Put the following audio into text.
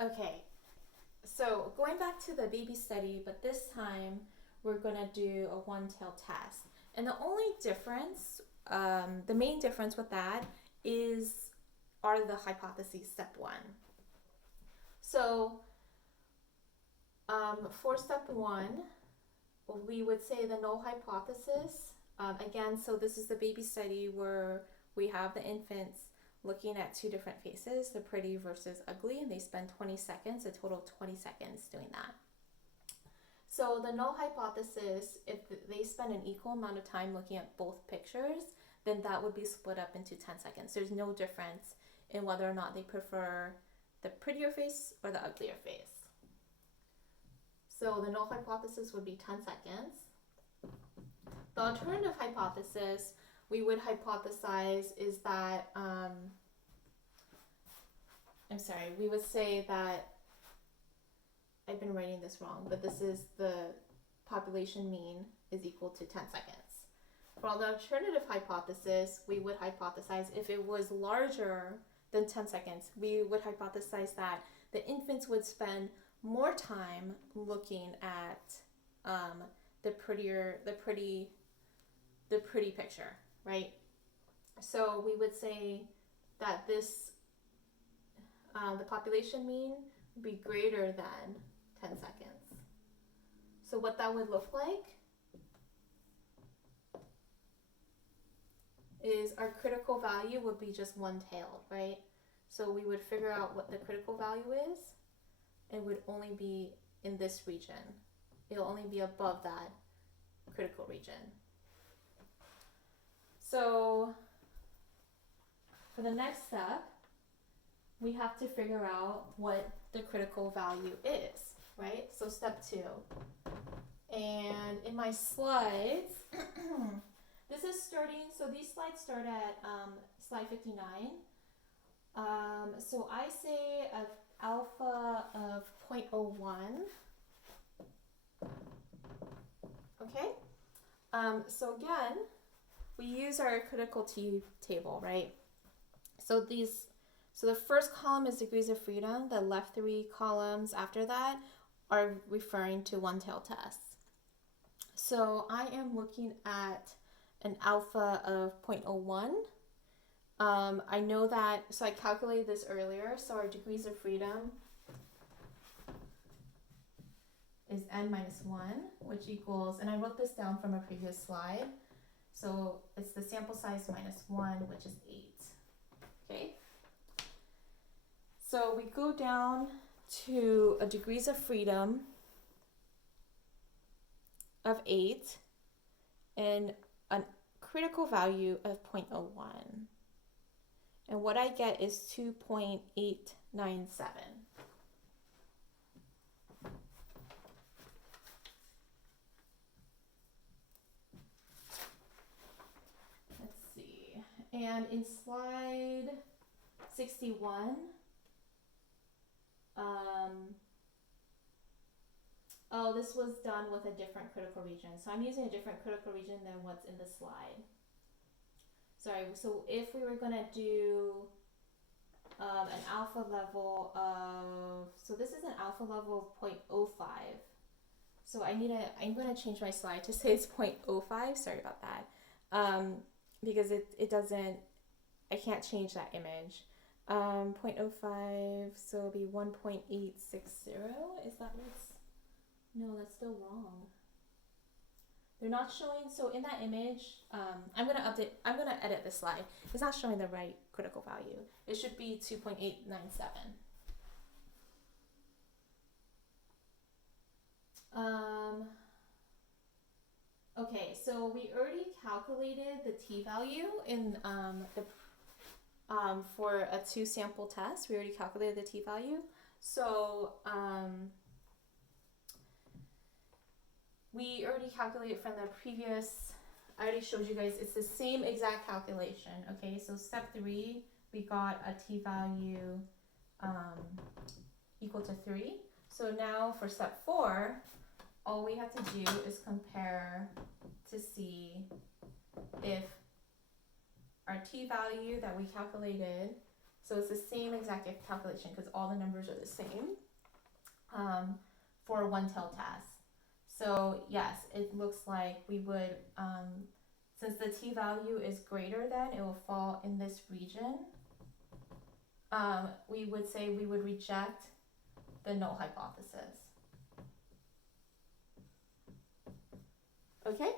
Okay, so going back to the baby study, but this time we're gonna do a one-tailed test. And the only difference, the main difference with that is are the hypotheses step one. So for step one, we would say the null hypothesis. Again, so this is the baby study where we have the infants looking at two different faces, the pretty versus ugly, and they spend 20 seconds, a total of 20 seconds doing that. So the null hypothesis, if they spend an equal amount of time looking at both pictures, then that would be split up into 10 seconds. There's no difference in whether or not they prefer the prettier face or the uglier face. So the null hypothesis would be 10 seconds. The alternative hypothesis we would hypothesize is that, we would say that, I've been writing this wrong, but this is the population mean is equal to 10 seconds. For the alternative hypothesis, we would hypothesize if it was larger than 10 seconds, we would hypothesize that the infants would spend more time looking at the pretty picture, right? So we would say that this the population mean would be greater than 10 seconds. So what that would look like is our critical value would be just one-tailed, right? So we would figure out what the critical value is. It would only be in this region. It'll only be above that critical region. So for the next step, we have to figure out what the critical value is, right? So step two. And in my slides, this is starting, so these slides start at slide 59. So I say of alpha of 0.01. Okay? So again, we use our critical T table, right? So the first column is degrees of freedom. The left three columns after that are referring to one-tailed tests. So I am looking at an alpha of 0.01. I know that, so I calculated this earlier. So our degrees of freedom is n minus 1, which equals, and I wrote this down from a previous slide. So it's the sample size minus 1, which is 8. Okay? So we go down to a degrees of freedom of 8 and a critical value of 0.01. And what I get is 2.897. Let's see. And in slide 61, this was done with a different critical region. So I'm using a different critical region than what's in the slide. Sorry, so if we were going to do an alpha level of, so this is an alpha level of 0.05. So I'm going to change my slide to say it's 0.05. Sorry about that. Because it doesn't, I can't change that image. 0.05, so it'll be 1.860. Is that what's, no, that's still wrong. They're not showing, so in that image, I'm going to edit this slide. It's not showing the right critical value. It should be 2.897. Okay, so we already calculated the t-value in for a 2-sample test. We already calculated the t-value. So we already calculated from the previous, I already showed you guys, it's the same exact calculation. Okay, so step 3, we got a t-value equal to 3. So now for step 4, all we have to do is compare to see if our t-value that we calculated So it's the same exact calculation because all the numbers are the same for a one-tailed task. So yes, it looks like we would, since the t-value is greater than, it will fall in this region. We would say we would reject the null hypothesis. Okay?